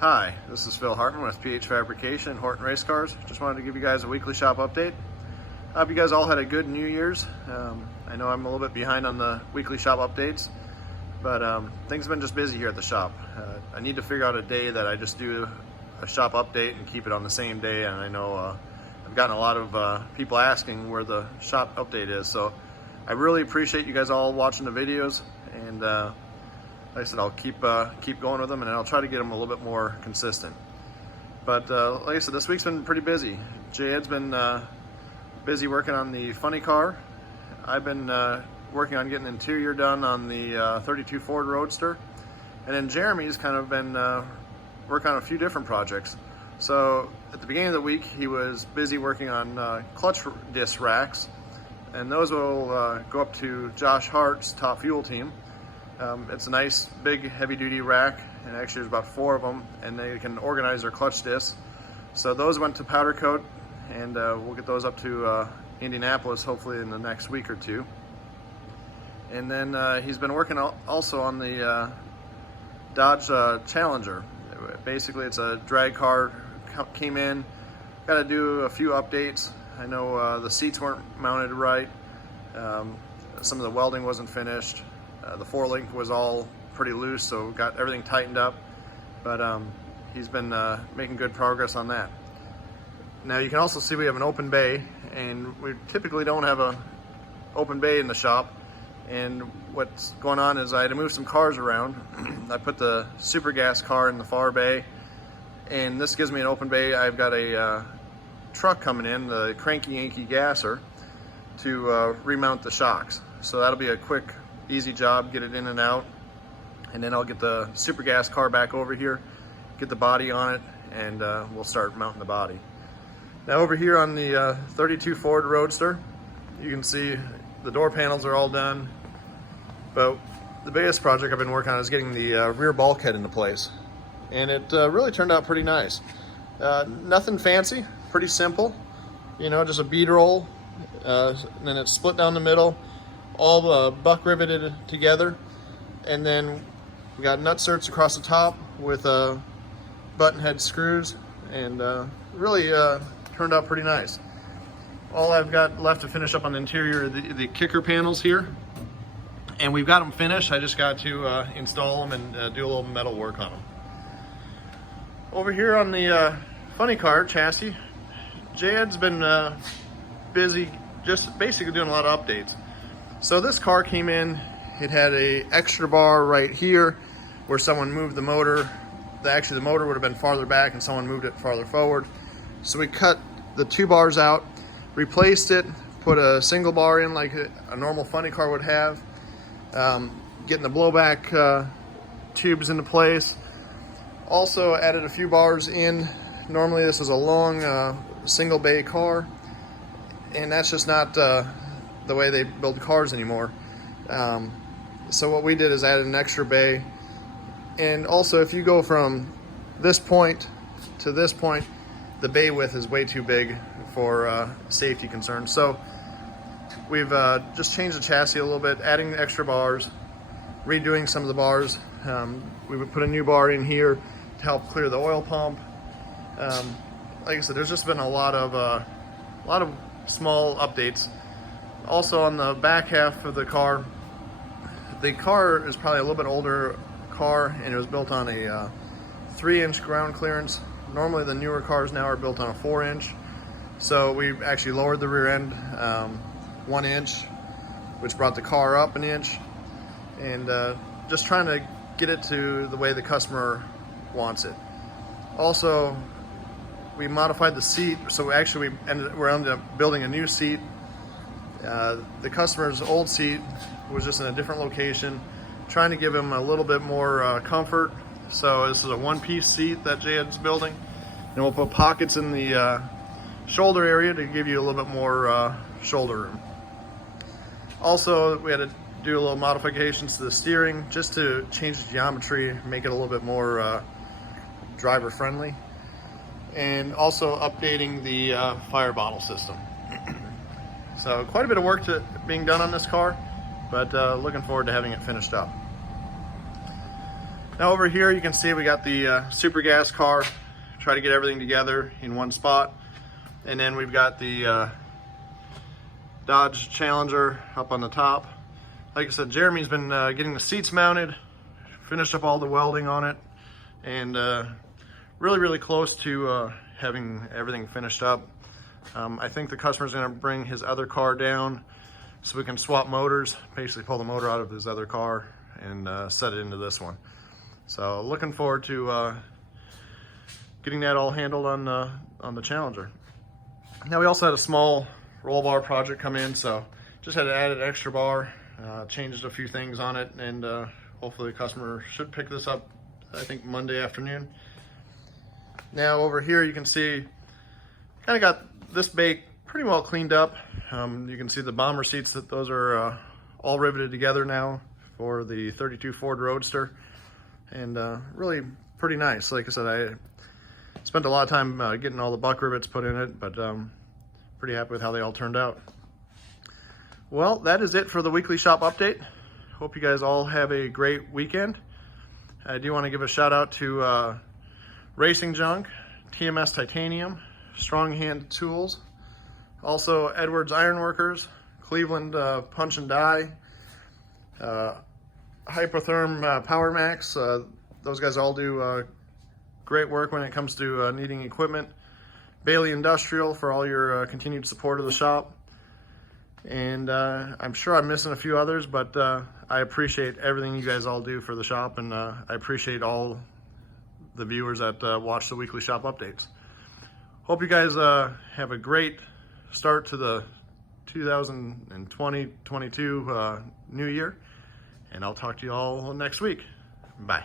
Hi, this is Phil Hartman with PH Fabrication and Horton Race Cars. Just wanted to give you guys a weekly shop update. I hope you guys all had a good New Year's. I know I'm a little bit behind on the weekly shop updates, but things have been just busy here at the shop. I need to figure out a day that I just do a shop update and keep it on the same day, and I know I've gotten a lot of people asking where the shop update is, so I really appreciate you guys all watching the videos, and like I said, I'll keep going with them, and I'll try to get them a little bit more consistent. But like I said, this week's been pretty busy. Jayed's been busy working on the funny car. I've been working on getting the interior done on the 32 Ford Roadster. And then Jeremy's kind of been working on a few different projects. So at the beginning of the week, he was busy working on clutch disc racks. And those will go up to Josh Hart's Top Fuel team. It's a nice big heavy duty rack, and actually there's about 4 of them, and they can organize their clutch discs. So those went to powder coat, and we'll get those up to Indianapolis hopefully in the next week or two. And then he's been working also on the Dodge Challenger. Basically it's a drag car, came in, got to do a few updates. I know the seats weren't mounted right, some of the welding wasn't finished. The 4-link was all pretty loose, so got everything tightened up, but he's been making good progress on that. Now you can also see we have an open bay, and we typically don't have a open bay in the shop, and what's going on is I had to move some cars around. I put the super gas car in the far bay, and this gives me an open bay. I've got a truck coming in, the Cranky Yankee gasser, to remount the shocks, so that'll be a quick easy job, get it in and out, and then I'll get the super gas car back over here, get the body on it, and we'll start mounting the body. Now over here on the 32 Ford Roadster, you can see the door panels are all done, but the biggest project I've been working on is getting the rear bulkhead into place, and it really turned out pretty nice. Nothing fancy, pretty simple, you know, just a bead roll, and then it's split down the middle, all buck riveted together, and then we got nutserts across the top with button head screws, and really turned out pretty nice. All I've got left to finish up on the interior are the kicker panels here, and we've got them finished. I just got to install them and do a little metal work on them. Over here on the funny car chassis, Jayed's been busy just basically doing a lot of updates. So this car came in, it had a extra bar right here where someone moved the motor. Actually the motor would have been farther back and someone moved it farther forward. So we cut the 2 bars out, replaced it, put a single bar in like a normal funny car would have, getting the blowback tubes into place. Also added a few bars in. Normally this is a long single bay car, and that's just not the way they build cars anymore. So what we did is added an extra bay, and also if you go from this point to this point, the bay width is way too big for safety concerns. So we've just changed the chassis a little bit, adding extra bars, redoing some of the bars. We would put a new bar in here to help clear the oil pump. Like I said, there's just been a lot of small updates. Also on the back half of the car is probably a little bit older car, and it was built on a 3-inch ground clearance. Normally the newer cars now are built on a 4-inch. So we actually lowered the rear end 1 inch, which brought the car up 1 inch, and just trying to get it to the way the customer wants it. Also, we modified the seat, so actually we ended up building a new seat. The customer's old seat was just in a different location, trying to give him a little bit more comfort. So this is a 1-piece seat that Jayed's building, and we'll put pockets in the shoulder area to give you a little bit more shoulder room. Also, we had to do a little modifications to the steering just to change the geometry, make it a little bit more driver friendly, and also updating the fire bottle system. So quite a bit of work being done on this car, but looking forward to having it finished up. Now over here you can see we got the super gas car. Try to get everything together in one spot. And then we've got the Dodge Challenger up on the top. Like I said, Jeremy's been getting the seats mounted, finished up all the welding on it, and really close to having everything finished up. I think the customer's gonna bring his other car down so we can swap motors, basically pull the motor out of his other car and set it into this one. So looking forward to getting that all handled on the Challenger. Now we also had a small roll bar project come in, so just had to add an extra bar, changed a few things on it, and hopefully the customer should pick this up, I think Monday afternoon. Now over here you can see, kind of got this bay pretty well cleaned up. You can see the bomber seats, that those are all riveted together now for the 32 Ford Roadster, and really pretty nice. Like I said, I spent a lot of time getting all the buck rivets put in it, but pretty happy with how they all turned out. Well, that is it for the weekly shop update. Hope you guys all have a great weekend. I do want to give a shout out to Racing Junk, TMS Titanium, Strong Hand Tools, also Edwards Ironworkers, Cleveland Punch and Die, Hypotherm Power Max. Those guys all do great work when it comes to needing equipment. Bailey Industrial for all your continued support of the shop. And I'm sure I'm missing a few others, but I appreciate everything you guys all do for the shop, and I appreciate all the viewers that watch the weekly shop updates. Hope you guys have a great start to the 2020-22 new year, and I'll talk to you all next week. Bye.